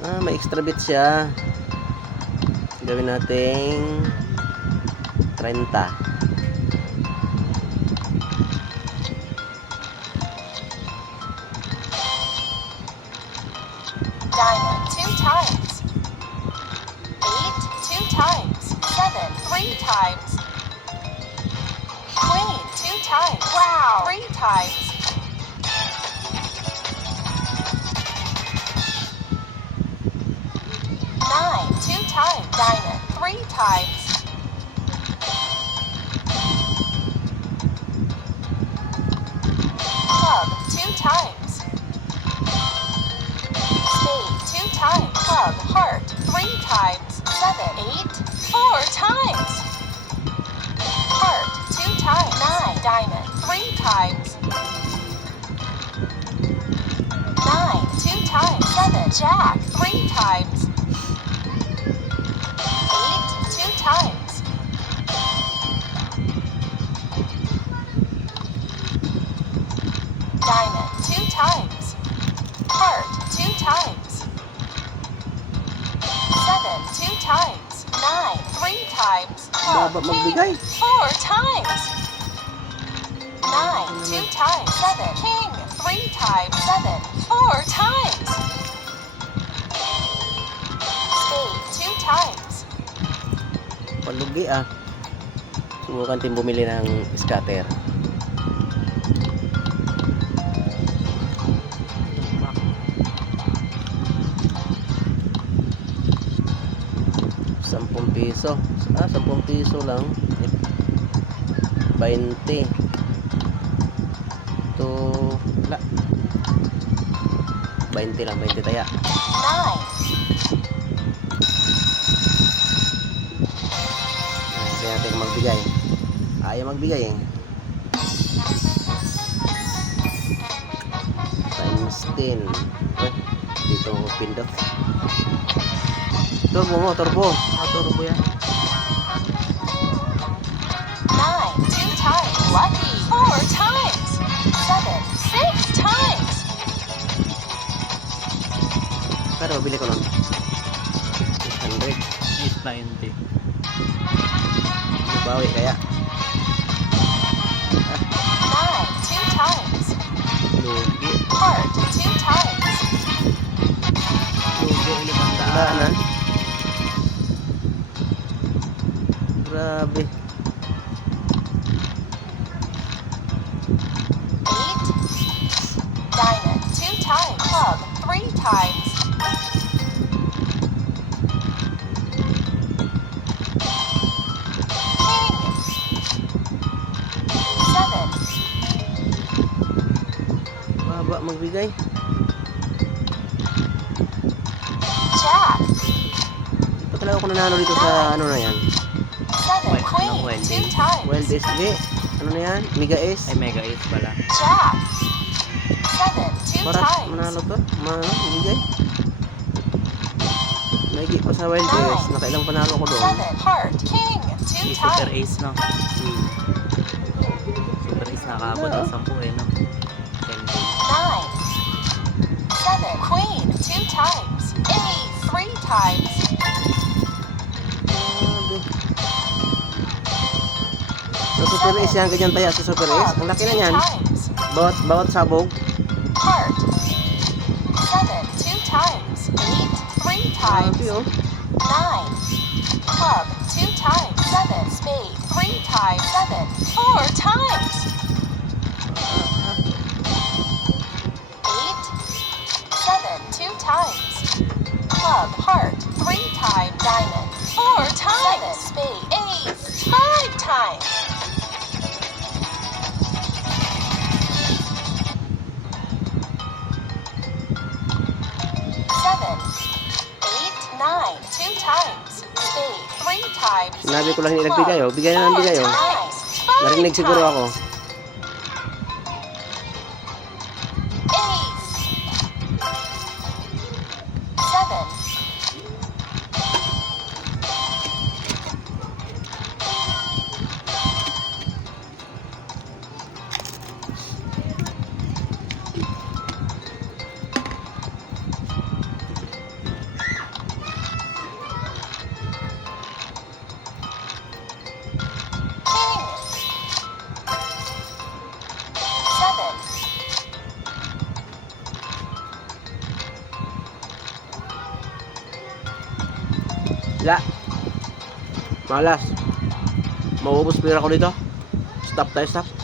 May extra bit siya. Gawin nating 30. Diamond 2 times. 8 2 times. 7 3 times. Queen 2 times. Wow. 3 times. 9 2 times. Diamond 3 times. Club 2 times. Spade 2 times. Club heart 3 times. 7 8 4 times. Heart 2 times. 9 diamond 3 times. 9 2 times. 7 jack 3 times. 8 2 times. Diamond 2 times. Heart 2 times. 7 2 times. 9 3 times. Club Baba king magbigay. 4 times. 9 2 times. 7 king 3 times. 7 4 times. Spade 2 times. Palugi ah. Subukan din bumili ng scatter. ₱10. 10 piso lang. 20. Ito, wala. 20 lang, 20 taya. 9 Kaya natin magbigay. Ayaw magbigay eh. Times 10. Dito pindot. Turbo mo, turbo. Turbo yan. 9 2 times. Lucky 4 times. 7 6 times. Pero mabili ko nun 600. 890. Bawi kaya 9 2 times. lugi. Heart 2 times. Lugi, Wala 500. na. Grabe. 8 diamond 2 times. Club 3 times. King 7 Baba magbigay. jack Ito talaga ako nanalo dito sa ano na yan. 7 Well, queen no, well, 2 times. Wild SG. Ano na yan? Mega S. Ay, Mega Ace pala. Jack 7 2 Para times. manalo to. Magbigay. Maigi pa sa Wild S. Nakailang panalo ko doon. 7 heart king 2 Si Super times. Ace, no? Hmm. Super Ace nakakaabot ng 10 eh, no? 10K. 9 7 queen 2 times. 8 3 times. Grabe. Sa Super S yan, ganyan taya sa Super S. Ang laki na yan. times. Bawat sabog. Heart 7 2 times. 8 3 times. Grabe oh. 9 club 2 times. 7 spade 3 times. 7 4 times. 8 7 2 times. Club heart 3 times. Diamond 4 times. 7 spade 8 5 times. 7 8 9 2 times. Spade 3 times. Sinabi ko lang hindi nagbigay oh. Bigay na ng bigay oh. Narinig siguro ako. Ace 7 9 La. Malas. Maubos pera ko dito. Stop tayo, stop.